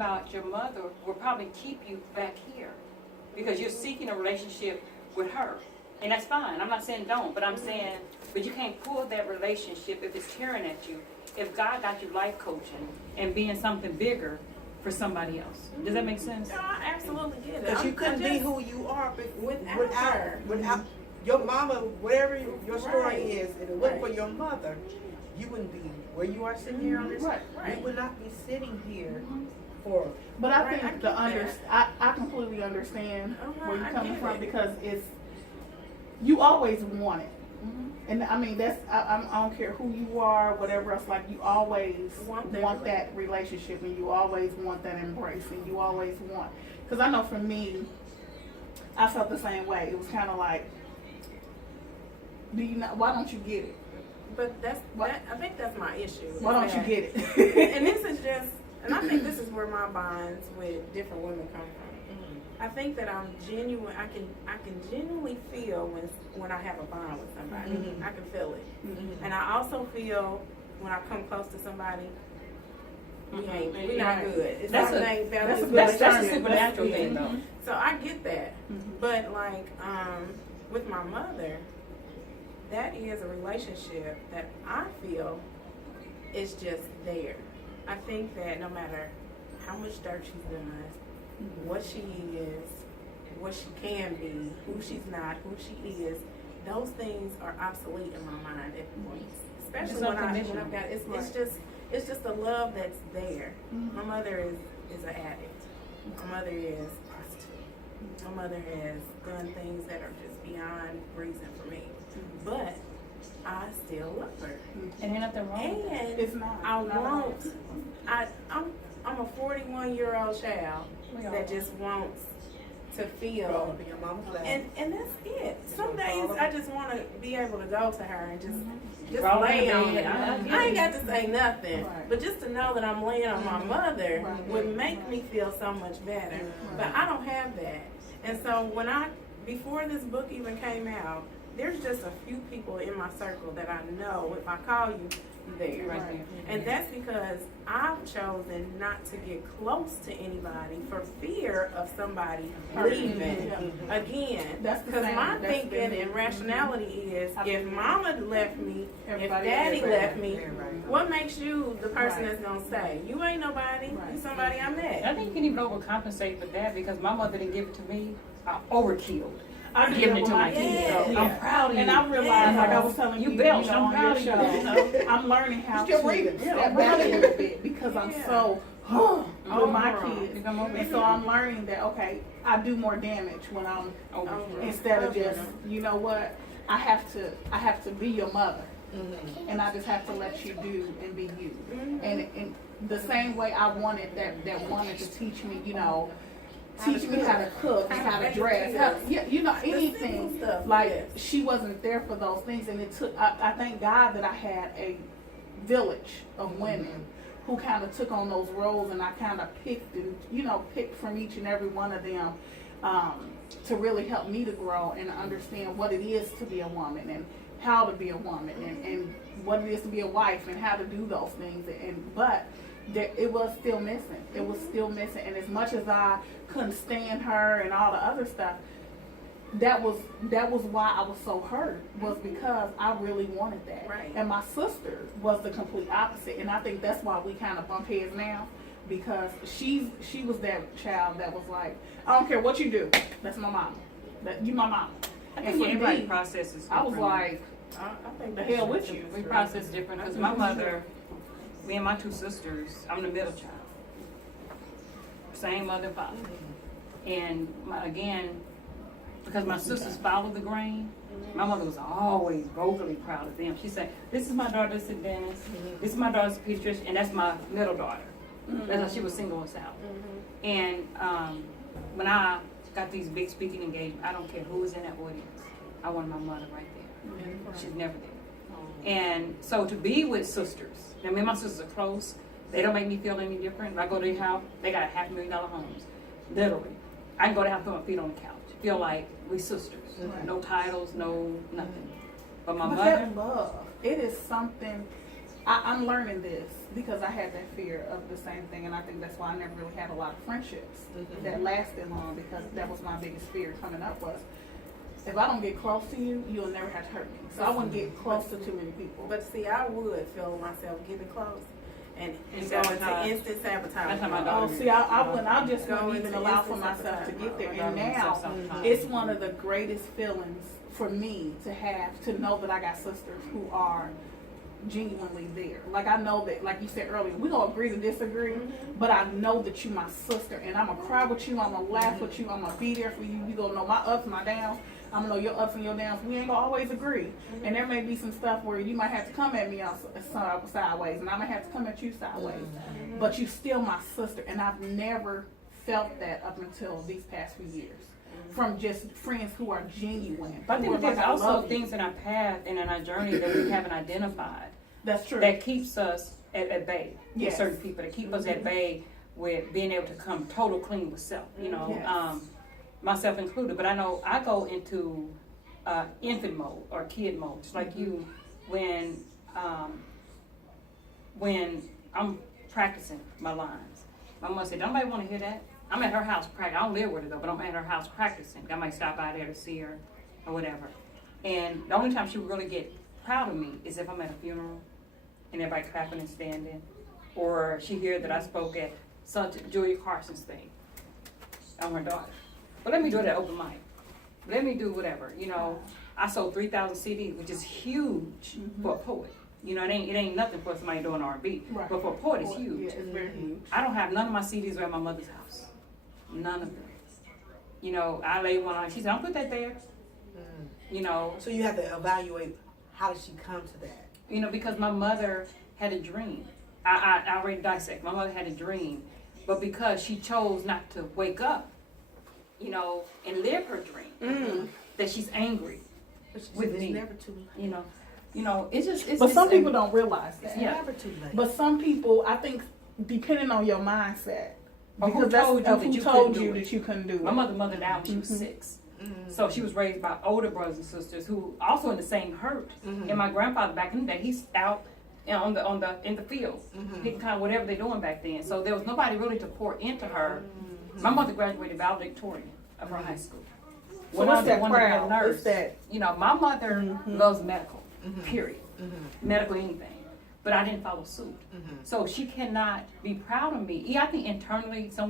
about your mother will probably keep you back here because you're seeking a relationship with her. And that's fine. I'm not saying don't, but I'm saying, but you can't pull that relationship if it's tearing at you. If God got you life coaching and being something bigger for somebody else. Does that make sense? No, I absolutely get it. Because you couldn't be who you are without her. Without your mama, whatever your story Right. is, if it wasn't for your mother, you wouldn't be where you are sitting here on this. Right, right. You would not be sitting here for. But I Right, think I completely understand where you're coming from because it's you always want it, and I mean I don't care who you are, whatever else. Like you always want that relationship, and you always want that embrace, and you always want. Because I know for me, I felt the same way. It was kind of like, do you not? Why don't you get it? But I think that's my issue. Why don't you get it? And this is just, and I think this is where my bonds with different women come from. I think that I'm genuine. I can genuinely feel when I have a bond with somebody. I can feel it, and I also feel when I come close to somebody, we're not good. It's That's a supernatural thing, though. So I get that, but like with my mother, that is a relationship that I feel is just there. I think that no matter how much dirt she's done, what she is, what she can be, who she's not, who she is, those things are obsolete in my mind at points. Especially when I've got it's just the love that's there. My mother is an addict. My mother is a prostitute. My mother has done things that are just beyond reason for me. But I still love her. And ain't nothing wrong with that. And It's not. I'm a 41-year-old child that just wants to feel, Your mama's lap. and that's it. Some days I just want to be able to go to her and just Roll lay in on bed. it. I ain't got to say nothing, Right. but just to know that I'm laying on my mother Right. would make me feel so much better. But I don't have that, and so before this book even came out, there's just a few people in my circle that I know if I call you, there. Right there. And that's because I've chosen not to get close to anybody for fear of somebody leaving again. That's the because same. my That's thinking been- and rationality is if mama left me, if Everybody daddy left me, Everybody. what makes you the person Right. that's gonna stay? You ain't nobody. Right. You somebody I met. I think you can even overcompensate for that because my mother didn't give it to me. I overkilled. I'm did giving that it with to my my kids. kids. So Yeah. I'm proud of you. And I realized, like I was telling You you, belch. you know, I'm on proud your of you. show, I'm learning how You're to reading. step back a little bit because I'm so with my kids. You come over And so I'm learning that, okay, I do more damage when I'm instead of just, you know what, I have to be your mother. And I just have to let you do and be you. And the same way I wanted that woman to teach me, you know, teach me how to cook and how to dress, you know, anything. stuff, Like yes. she wasn't there for those things, and it took. I thank God that I had a village of women who kind of took on those roles, and I kind of picked from each and every one of them to really help me to grow and understand what it is to be a woman and how to be a woman and what it is to be a wife and how to do those things. But it was still missing. It was still missing. And as much as I couldn't stand her and all the other stuff, that was why I was so hurt, was because I really wanted that. Right. And my sister was the complete opposite. And I think that's why we kind of bump heads now, because she was that child that was like, I don't care what you do. That's my mama. You my mama. I And think for everybody me, processes I was differently. like, I think the that's hell with true. you. We process different because my mother, me and my two sisters, I'm the middle child. Same mother and father. And again, because my sisters followed the grain, my mother was always vocally proud of them. She said, this is my daughter, this is Dennis, this is my daughter, Patricia, and that's my middle daughter. That's how she was single us out. And when I got these big speaking engagements, I don't care who was in that audience, I wanted my mother right there. She's never there. And so to be with sisters, now me and my sisters are close, they don't make me feel any different. If I go to their house, they got $500,000 homes, literally. I can go to their house, put my feet on the couch, feel like we sisters. No titles, no nothing. But my but mother, that love, it is something. I'm learning this because I had that fear of the same thing, and I think that's why I never really had a lot of friendships that lasted long, because that was my biggest fear coming up was, if I don't get close to you, you'll never have to hurt me. So I wouldn't get close to too many people. But see, I would feel myself getting close and go into sabotage. instant sabotage. That's how my Oh, daughter see, I wouldn't. I just Go wouldn't even into allow for instant myself to sabotage. get there. My And daughter now, does sometimes. it's one of the greatest feelings for me to have, to know that I got sisters who are genuinely there. Like, I know that, like you said earlier, we gonna agree to disagree, but I know that you my sister, and I'm gonna cry with you, I'm gonna laugh with you, I'm gonna be there for you. You gonna know my ups, my downs. I'm gonna know your ups and your downs. We ain't gonna always agree, and there may be some stuff where you might have to come at me sideways, and I might have to come at you sideways. But you still my sister, and I've never felt that up until these past few years. From just friends who are genuine. But I who think are there's like, I also love you. things in our path and in our journey that we haven't identified That's true. that keeps us at bay with Yes. certain people, that keep us at bay with being able to come total clean with self, you know, Yes. myself included. But I know I go into infant mode or kid mode, just like you, when I'm practicing my lines. My mother said, "Nobody want to hear that." I'm at her house practicing. I don't live with her though, but I'm at her house practicing. I might stop by there to see her or whatever. And the only time she would really get proud of me is if I'm at a funeral and everybody clapping and standing, or she heard that I spoke at Julia Carson's thing on her daughter. But let me do it at open mic. Let me do whatever. You know, I sold 3,000 CDs, which is huge for a poet. You know, it ain't nothing for somebody doing R&B, Right. but for a poet, it's huge. Yeah, it's very huge. I don't have none of my CDs are at my mother's house. None of them. You know, I laid one on. She said, "Don't put that there." You know, So you have to evaluate, how did she come to that? you know, because my mother had a dream. I already dissect. My mother had a dream, but because she chose not to wake up, you know, and live her dream, that she's angry. But she With said it's me. never too late. You know, it's just. It's But just some people don't realize that. It's Yeah. never too late. But some people, I think, depending on your mindset, Or who because that's told you of that who you told couldn't do you it. that you couldn't do it. My mother died when she was 6. So she was raised by older brothers and sisters who also in the same hurt. And my grandfather back in the day, he's out in the field, picking kind of whatever they're doing back then. So there was nobody really to pour into her. My mother graduated valedictorian of her high school. So Went what's on to that want to be a proud? nurse. What's that? You know, my mother loves medical. Period. Medical anything. But I didn't follow suit. So she cannot be proud of me. Yeah, I think internally somewhere